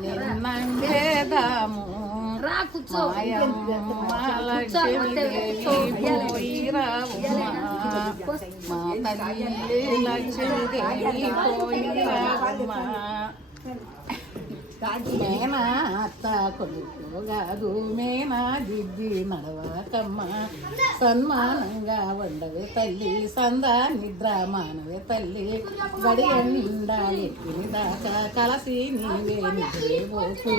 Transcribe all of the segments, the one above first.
నిన్నంగేదాము మాయమ్మ లక్ష్మీదేవి పోయిరావమ్మ మా తల్లి లక్ష్మీదేవి పోయిరావమ్మ మేనా అత్త కొడుకు కాదు మేనా దిద్ది నడవకమ్మ సన్మానంగా ఉండవే తల్లి సందా నిద్ర మానవే తల్లి గడి ఎండాలి దాకా కలసి నీవే నిద్రేపోకు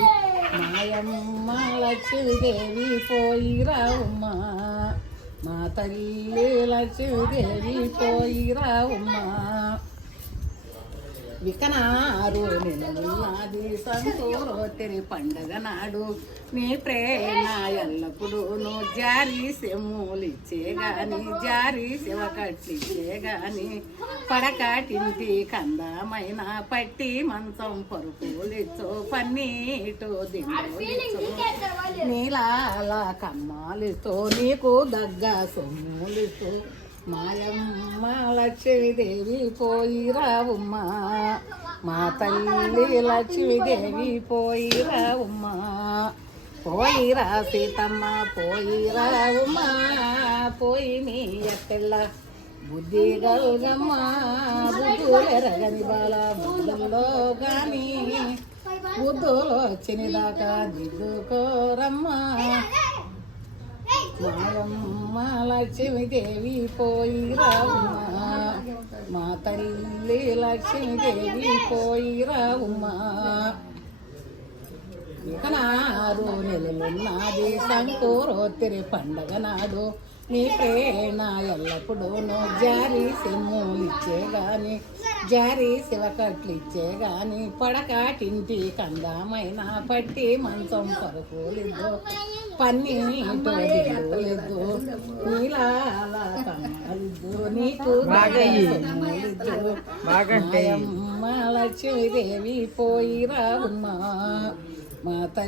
మాయమ్మ లక్ష్మీదేవి పోయిరావమ్మ మా తల్లి లక్ష్మీదేవి పోయిరావమ్మ వికనారు నెలవున్నది సంతోరోతిరి పండగ నాడు నీ ప్రేమ ఎల్లప్పుడు నువ్వు జారీ సెమ్ములిచ్చే గాని జారీ శివ కట్లిచ్చే గాని పడకాటింటి కందమైన పట్టి మంచం పరుపులిచ్చో పన్నీటో దిండులిచ్చో నీలాల కమ్మాలితో నీకు దగ్గ సొమ్ములితో మాయమ్మ లక్ష్మీదేవి పోయిరావమ్మ మా తల్లి లక్ష్మీదేవి పోయిరావమ్మ పోయిరా సీతమ్మ పోయిరావమ్మ పోయి నీ ఎట్టెల్ల బుద్ధి గల్గమ్మ బుద్ధులెరగని బాల బుద్ధుల్లో గాని బుద్ధులో వచ్చినదాకా దిద్దుకోరమ్మా మాయమ్మ లక్ష్మీదేవి పోయిరావమ్మ మా తల్లి లక్ష్మీదేవి పోయిరావమ్మ ఇకనారు నెలలున్నది సంకోరోత్తిరి పండగ నాడు నీ ప్రేమ ఎల్లప్పుడూ జారీ సెమ్ములిచ్చే గాని జారీ శివకట్లిచ్చే గాని పడకాటింటి కందమైన పట్టి మంచం పరుపులిద్దు పన్నీటో దిగులిద్దు నీలాల కమ్మలిద్దు నీకు మాయమ్మ లక్ష్మీదేవి పోయిరావమ్మ మా తల్లి